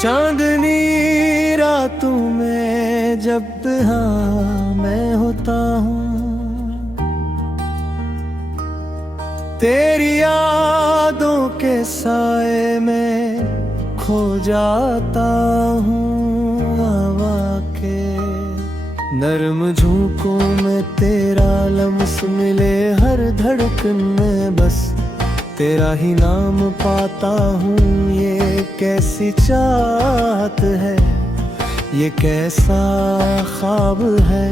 चांदनी रातों में जब हाँ मैं होता हूँ, तेरी यादों के साए में खो जाता हूँ। हवा के नर्म झोंकों में तेरा लम्स मिले, हर धड़कन में बस तेरा ही नाम पाता हूँ। ये कैसी चाहत है, ये कैसा ख्वाब है,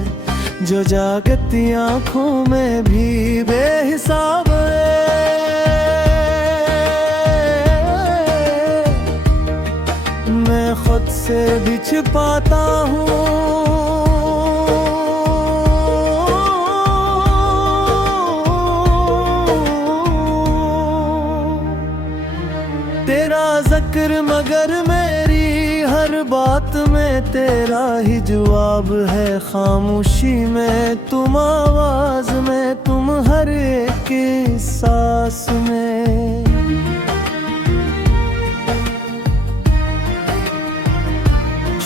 जो जागती आँखों में भी बेहिसाब है। मैं खुद से भी छिपाता हूँ, तेरा जिक्र मगर मेरी हर बात में तेरा ही जवाब है। खामोशी में तुम, आवाज में तुम, हर एक सांस में।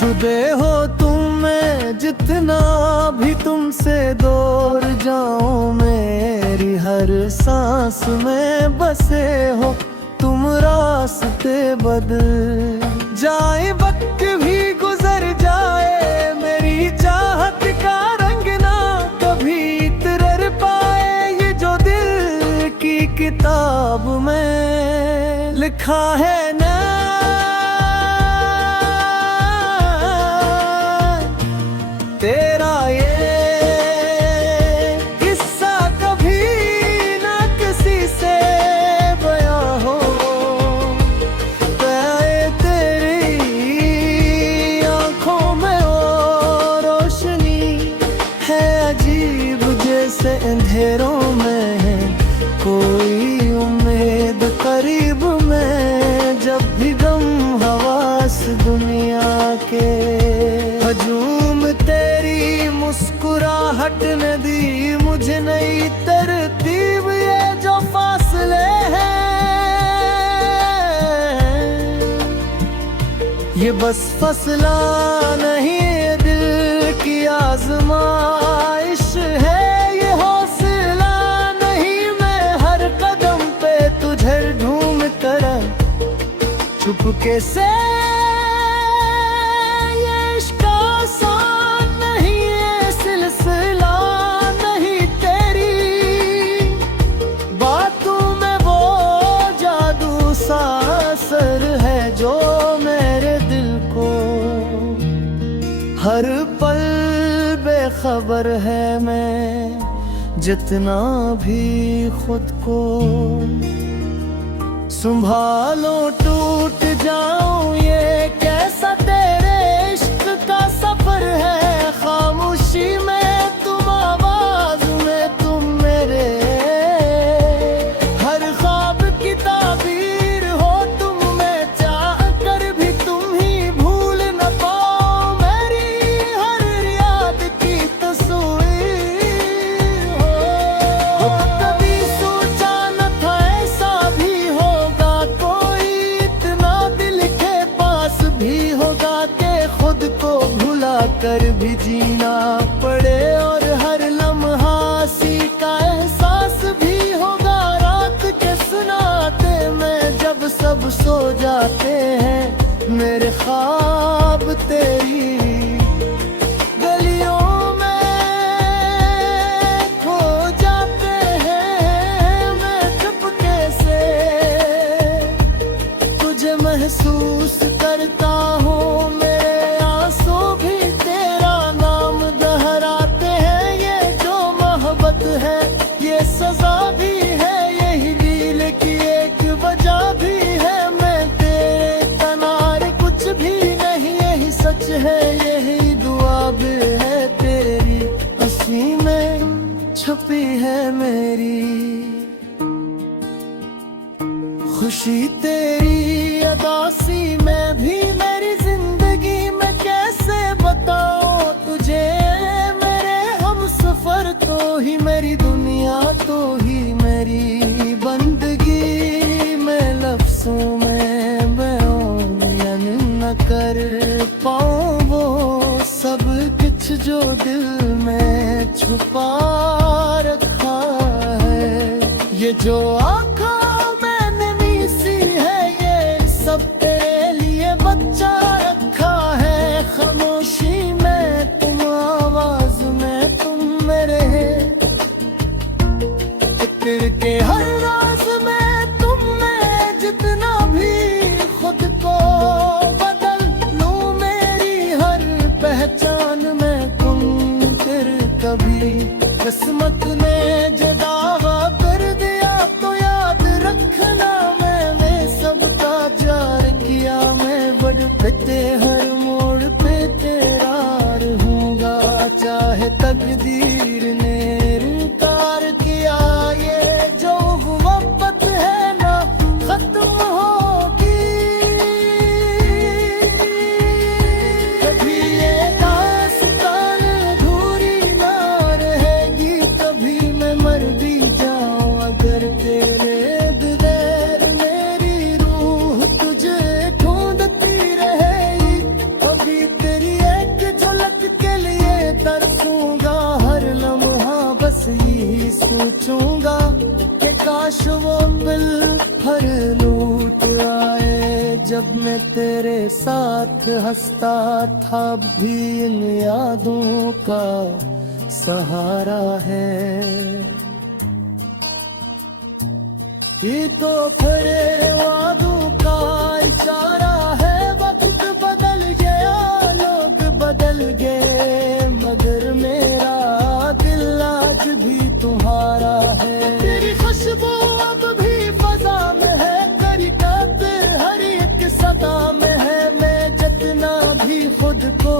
जुदे हो तुम, मैं जितना भी तुमसे दूर जाऊं, मेरी हर सांस में बसे हो तुम। रास्ते बदल जाए, वक्त भी गुजर जाए, मेरी चाहत का रंग ना कभी उतर पाए। ये जो दिल की किताब में लिखा है ना, तेरा ये किस्सा कभी ना किसी से बयां हो। तेरी आंखों में वो रोशनी है अजीब, जैसे अंधेरों में है कोई उम्मीद करीब में। जब भी गम हवास दुनिया के हजूम, तेरी मुस्कुराहट ने दी मुझे नई तरतीब। ये जो फासले हैं, ये बस फसला नहीं, ये दिल की आजमाइश है। ये हौसला नहीं, मैं हर कदम पे तुझे ढूंढ कर चुपके से। असर है जो मेरे दिल को हर पल बेखबर है। मैं जितना भी खुद को संभालो टूट जाऊं, ये कैसा तेरे इश्क का सफर है। खामोशी में तुम, आवाज में तुम, मेरे हर ख्वाब की ताबीर हो तुम। मैं चाह कर भी तुम ही भूल न पाओ, मेरी हर याद की तस्वीर हो। कभी सोचा न था ऐसा भी होगा, कोई इतना दिल के पास भी होगा कि खुद को भुला कर भी जीना पड़े। और हर लम्हा सी का एहसास भी होगा, रात के सुनाते में जब सब सो जाते हैं। मेरे ख्वाब तेरी गलियों में खो जाते हैं। मैं चुपके से तुझे महसूस करता हूँ, मेरे आंसू भी तेरा नाम दोहराते हैं। ये जो मोहब्बत है, ये सजा भी है, यही दिल की एक वजह भी है। मैं तेरे तनार कुछ भी नहीं, यही सच है, यही दुआ भी है तेरी। हंसी में छुपी है मेरी खुशी, तेरी अदासी में भी मेरी जिंदगी में कैसे बताऊं तुझे। मेरे हम सफर तो ही मेरी दुनिया, तो ही मेरी बंदगी में लफ्जों में बयां न कर। दिल में छुपा रखा है। ये जो आँखों मैंने मीसी है, ये सब तेरे लिए बचा रखा है। खामोशी में तुम, आवाज में तुम मेरे, फिक्र के हर राज में तुमने जितना भी खुद को बदल लूं, मेरी हर पहचान में तुम फिर कभी। किस्मत ने जो दावा कर दिया तो याद रखना, मैंने सबका जार किया। मैं बढ़ते हर मोड़ पे तेरा रहूंगा, चाहे तकदीर ने इनकार किया। ये जो मोहब्बत है ना खत्म होगी, कभी ये दास्तान अधूरी ना रहेगी। कभी मैं मर भी जाऊं अगर तेरे बगैर, मेरी रूह तुझे ढूंढती रहेगी। अभी तेरी एक झलक के लिए तरसूंगा, हर लम्हा बस यही सोचूंगा कि काश वो पल भर लौट आए, जब मैं तेरे साथ हंसता था। भी इन यादों का सहारा है, ये तो फिर वादों का इशारा है। वक्त बदल गया, लोग बदल गए, मगर मेरा दिल आज भी तुम्हारा है। तेरी खुशबू अब भी फजा में है, तरीक़त हर एक सदा में है। मैं जितना भी खुद को